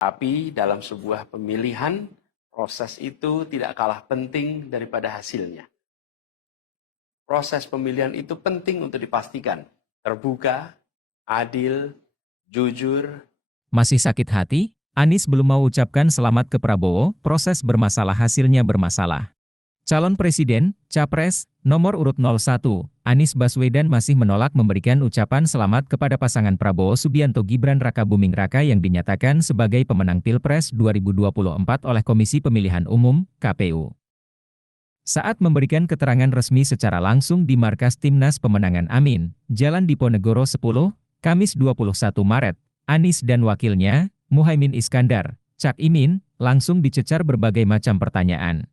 Tapi dalam sebuah pemilihan, proses itu tidak kalah penting daripada hasilnya. Proses pemilihan itu penting untuk dipastikan terbuka, adil, jujur. Masih sakit hati? Anies belum mau ucapkan selamat ke Prabowo, proses bermasalah hasilnya bermasalah. Calon Presiden, Capres, nomor urut 01, Anies Baswedan masih menolak memberikan ucapan selamat kepada pasangan Prabowo Subianto Gibran Rakabuming Raka yang dinyatakan sebagai pemenang Pilpres 2024 oleh Komisi Pemilihan Umum, KPU. Saat memberikan keterangan resmi secara langsung di markas Timnas Pemenangan Amin, Jalan Diponegoro 10, Kamis 21 Maret, Anies dan wakilnya, Muhaimin Iskandar, Cak Imin, langsung dicecar berbagai macam pertanyaan.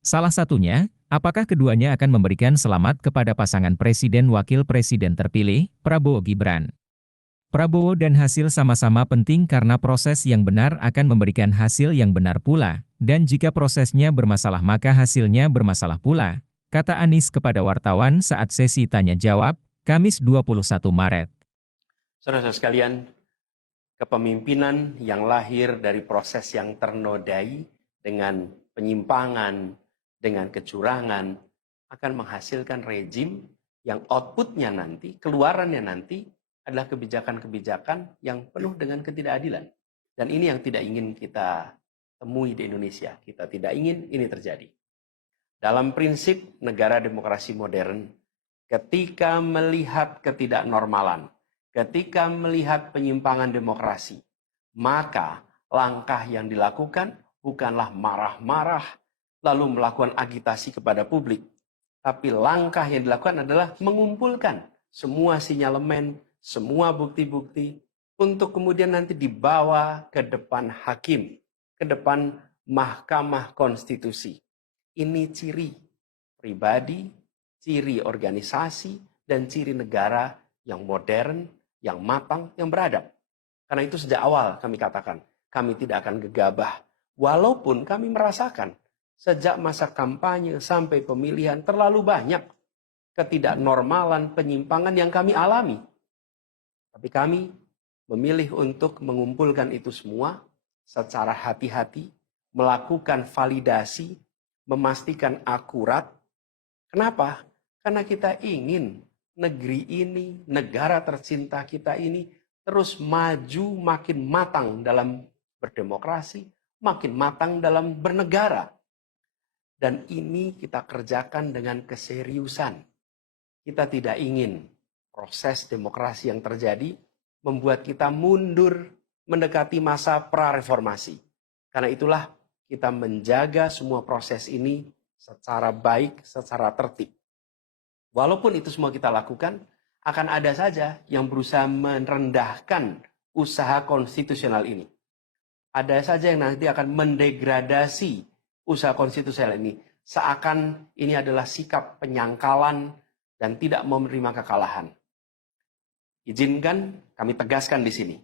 Salah satunya, apakah keduanya akan memberikan selamat kepada pasangan Presiden Wakil Presiden terpilih, Prabowo Gibran. Prabowo dan hasil sama-sama penting karena proses yang benar akan memberikan hasil yang benar pula, dan jika prosesnya bermasalah maka hasilnya bermasalah pula, kata Anies kepada wartawan saat sesi tanya-jawab, Kamis 21 Maret. Saudara-saudara sekalian, kepemimpinan yang lahir dari proses yang ternodai dengan penyimpangan, dengan kecurangan, akan menghasilkan rejim yang outputnya nanti, keluarannya nanti, adalah kebijakan-kebijakan yang penuh dengan ketidakadilan. Dan ini yang tidak ingin kita temui di Indonesia. Kita tidak ingin ini terjadi. Dalam prinsip negara demokrasi modern, ketika melihat ketidaknormalan, ketika melihat penyimpangan demokrasi, maka langkah yang dilakukan bukanlah marah-marah, lalu melakukan agitasi kepada publik. Tapi langkah yang dilakukan adalah mengumpulkan semua sinyalemen, semua bukti-bukti, untuk kemudian nanti dibawa ke depan hakim, ke depan Mahkamah Konstitusi. Ini ciri pribadi, ciri organisasi, dan ciri negara yang modern, yang matang, yang beradab. Karena itu sejak awal kami katakan, kami tidak akan gegabah. Walaupun kami merasakan, sejak masa kampanye sampai pemilihan terlalu banyak ketidaknormalan, penyimpangan yang kami alami. Tapi kami memilih untuk mengumpulkan itu semua secara hati-hati, melakukan validasi, memastikan akurat. Kenapa? Karena kita ingin negeri ini, negara tercinta kita ini terus maju makin matang dalam berdemokrasi, makin matang dalam bernegara. Dan ini kita kerjakan dengan keseriusan. Kita tidak ingin proses demokrasi yang terjadi membuat kita mundur mendekati masa pra-reformasi. Karena itulah kita menjaga semua proses ini secara baik, secara tertib. Walaupun itu semua kita lakukan, akan ada saja yang berusaha merendahkan usaha konstitusional ini. Ada saja yang nanti akan mendegradasi usaha konstitusional ini. Seakan ini adalah sikap penyangkalan dan tidak mau menerima kekalahan. Izinkan kami tegaskan di sini.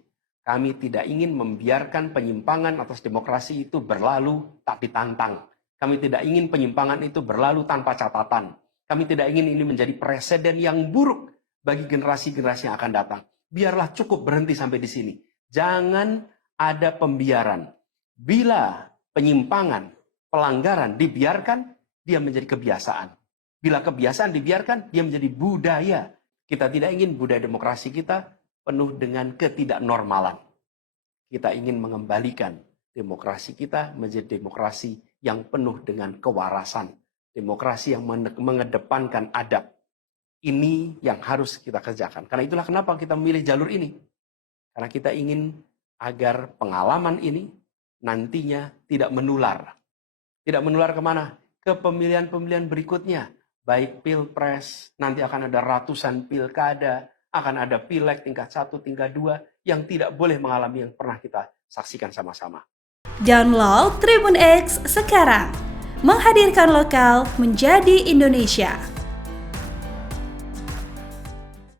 Kami tidak ingin membiarkan penyimpangan atas demokrasi itu berlalu tak ditantang. Kami tidak ingin penyimpangan itu berlalu tanpa catatan. Kami tidak ingin ini menjadi presiden yang buruk bagi generasi-generasi yang akan datang. Biarlah cukup berhenti sampai di sini. Jangan ada pembiaran. Bila penyimpangan, pelanggaran dibiarkan, dia menjadi kebiasaan. Bila kebiasaan dibiarkan, dia menjadi budaya. Kita tidak ingin budaya demokrasi kita penuh dengan ketidaknormalan. Kita ingin mengembalikan demokrasi kita menjadi demokrasi yang penuh dengan kewarasan. Demokrasi yang mengedepankan adab. Ini yang harus kita kerjakan. Karena itulah kenapa kita memilih jalur ini. Karena kita ingin agar pengalaman ini nantinya tidak menular. Tidak menular kemana? Ke pemilihan-pemilihan berikutnya. Baik pilpres, nanti akan ada ratusan pilkada, akan ada pileg tingkat 1, tingkat 2, yang tidak boleh mengalami yang pernah kita saksikan sama-sama. Download Tribun X sekarang. Menghadirkan lokal menjadi Indonesia.